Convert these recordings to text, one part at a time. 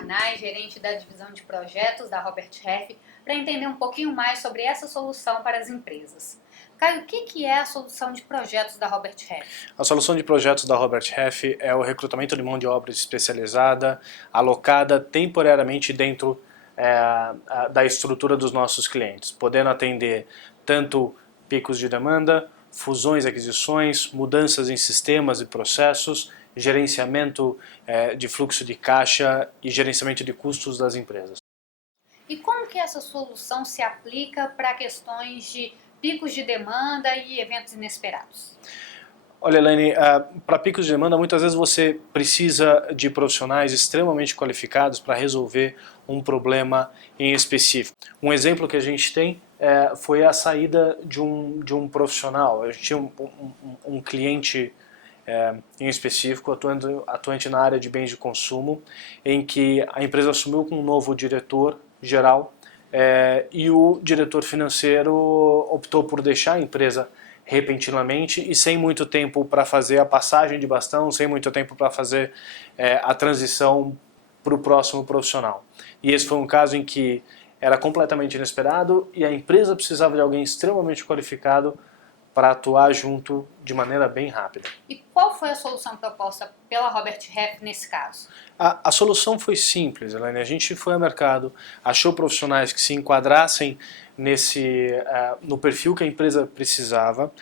Arnaz, gerente da divisão de projetos da Robert Half, para entender um pouquinho mais sobre essa solução para as empresas. Caio, o que é a solução de projetos da Robert Half? A solução de projetos da Robert Half é o recrutamento de mão de obra especializada, alocada temporariamente dentro da estrutura dos nossos clientes, podendo atender tanto picos de demanda, fusões e aquisições, mudanças em sistemas e processos, gerenciamento de fluxo de caixa e gerenciamento de custos das empresas. E como que essa solução se aplica para questões de picos de demanda e eventos inesperados? Olha, Elaine, para picos de demanda, muitas vezes você precisa de profissionais extremamente qualificados para resolver um problema em específico. Um exemplo que a gente tem foi a saída de um profissional. A gente tinha um cliente em específico, atuante na área de bens de consumo, em que a empresa assumiu com um novo diretor geral e o diretor financeiro optou por deixar a empresa repentinamente e sem muito tempo para fazer a passagem de bastão, sem muito tempo para fazer a transição para o próximo profissional. E esse foi um caso em que era completamente inesperado e a empresa precisava de alguém extremamente qualificado para atuar junto de maneira bem rápida. E qual foi a solução proposta pela Robert Half nesse caso? A solução foi simples, Elaine. A gente foi ao mercado, achou profissionais que se enquadrassem no perfil que a empresa precisava,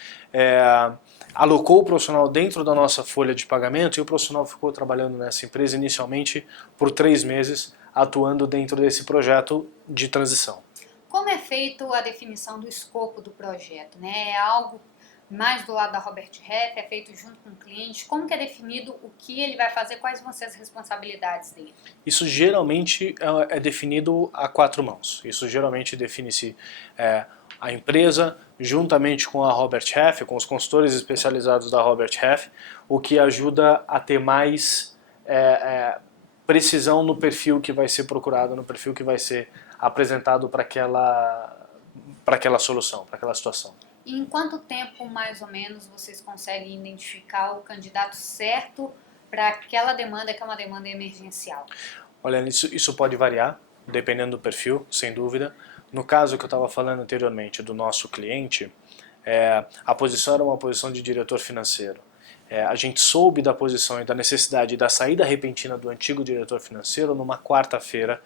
alocou o profissional dentro da nossa folha de pagamento e o profissional ficou trabalhando nessa empresa inicialmente por 3 meses, atuando dentro desse projeto de transição. Como é feito a definição do escopo do projeto? Né? É algo mais do lado da Robert Half, é feito junto com o cliente? Como que é definido o que ele vai fazer, quais vão ser as responsabilidades dele? Isso geralmente é definido a 4 mãos. Isso geralmente define-se a empresa, juntamente com a Robert Half, com os consultores especializados da Robert Half, o que ajuda a ter mais precisão no perfil que vai ser procurado, no perfil que vai ser apresentado para aquela solução, para aquela situação. E em quanto tempo, mais ou menos, vocês conseguem identificar o candidato certo para aquela demanda que é uma demanda emergencial? Olha, isso pode variar, dependendo do perfil, sem dúvida. No caso que eu estava falando anteriormente do nosso cliente, a posição era uma posição de diretor financeiro. A gente soube da posição e da necessidade da saída repentina do antigo diretor financeiro numa quarta-feira.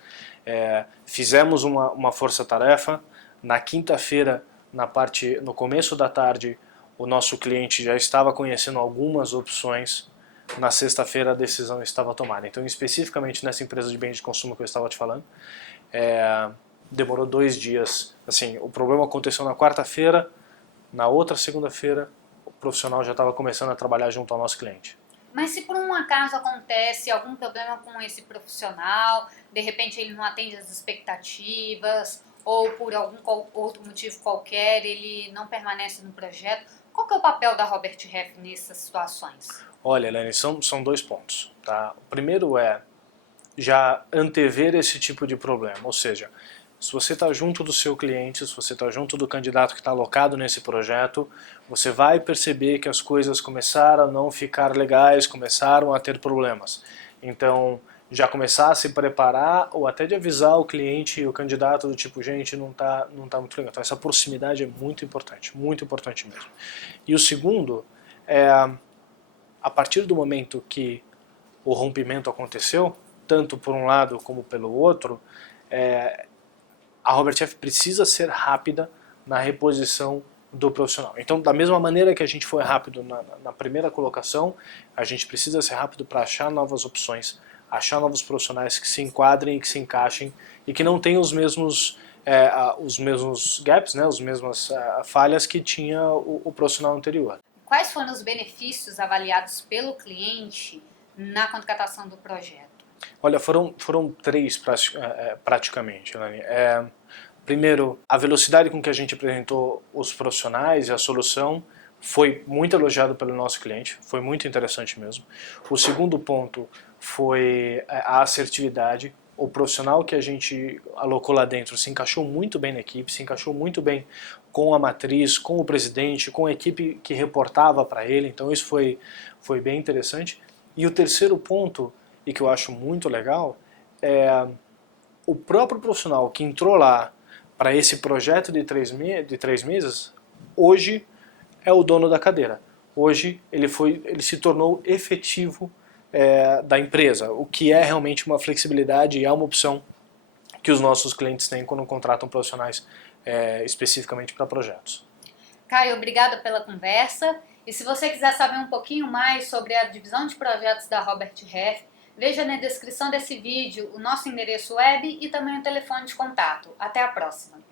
Fizemos uma força-tarefa. Na quinta-feira, no começo da tarde, o nosso cliente já estava conhecendo algumas opções. Na sexta-feira a decisão estava tomada. Então, especificamente nessa empresa de bens de consumo que eu estava te falando, demorou 2 dias. Assim, o problema aconteceu na quarta-feira, na outra segunda-feira o profissional já estava começando a trabalhar junto ao nosso cliente. Mas se por um acaso acontece algum problema com esse profissional, de repente ele não atende às expectativas, ou por algum outro motivo qualquer ele não permanece no projeto, qual que é o papel da Robert Half nessas situações? Olha, Helene, são 2 pontos. Tá? O primeiro é já antever esse tipo de problema, ou seja, se você está junto do seu cliente, se você está junto do candidato que está alocado nesse projeto, você vai perceber que as coisas começaram a não ficar legais, começaram a ter problemas. Então, já começar a se preparar ou até de avisar o cliente e o candidato do tipo, gente, não tá muito legal. Então, essa proximidade é muito importante mesmo. E o segundo é, a partir do momento que o rompimento aconteceu, tanto por um lado como pelo outro, a Robert Half precisa ser rápida na reposição do profissional. Então, da mesma maneira que a gente foi rápido na primeira colocação, a gente precisa ser rápido para achar novas opções, achar novos profissionais que se enquadrem e que se encaixem e que não tenham os mesmos gaps, né, as mesmas falhas que tinha o profissional anterior. Quais foram os benefícios avaliados pelo cliente na contratação do projeto? Olha, foram 3 praticamente, Elane. Primeiro, a velocidade com que a gente apresentou os profissionais e a solução foi muito elogiado pelo nosso cliente, foi muito interessante mesmo. O segundo ponto foi a assertividade. O profissional que a gente alocou lá dentro se encaixou muito bem na equipe, se encaixou muito bem com a matriz, com o presidente, com a equipe que reportava para ele, então isso foi bem interessante. E o terceiro ponto, e que eu acho muito legal, o próprio profissional que entrou lá para esse projeto de 3 meses, hoje é o dono da cadeira. Hoje ele se tornou efetivo da empresa, o que é realmente uma flexibilidade e é uma opção que os nossos clientes têm quando contratam profissionais especificamente para projetos. Caio, obrigada pela conversa. E se você quiser saber um pouquinho mais sobre a divisão de projetos da Robert Half, veja na descrição desse vídeo o nosso endereço web e também o telefone de contato. Até a próxima!